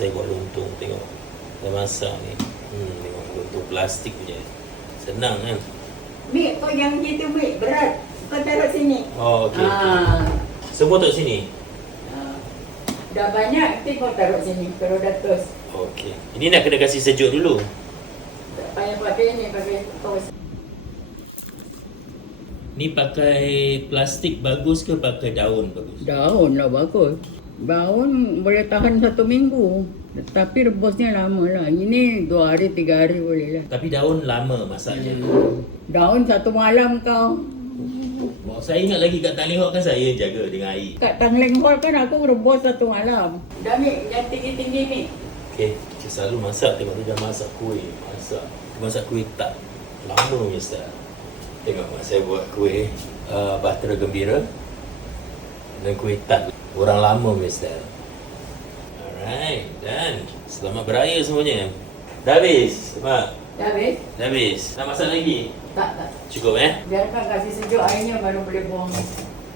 saya buat lontong. Tengok dah masak ni. Tengok lontong plastik punya. Senang kan? Mik, kau yang gitu Mik, berat. Kau taruh sini. Oh, okey. Semua taruh sini? Dah banyak, nanti kau taruh sini. Kalau dah tos. Okey. Ini nak kena kasih sejuk dulu. Tak payah pakai ni, pakai tos. Ni pakai plastik bagus ke pakai daun bagus? Daun lah bagus. Daun boleh tahan 1 minggu. Tapi rebusnya lama lah. Ini 2 hari, 3 hari boleh lah. Tapi daun lama masaknya. Daun 1 malam kau. Saya ingat lagi kat Tanglin Hall kan saya jaga dengan air. Kat Tanglin Hall kan aku rebus 1 malam. Dah Mik, yang tinggi-tinggi Mik. Okey, saya selalu masak. Tengok dia dah masak kuih. Masak kuih tak lama punya style. Tengok mak saya buat kuih bahtera gembira dan kuih tart orang lama punya style. Alright, dan selamat beraya semuanya. Dah habis, mak? Dah habis? Dah habis. Nak masak lagi? Tak. Cukup Biarkan kasih sejuk airnya baru boleh buang.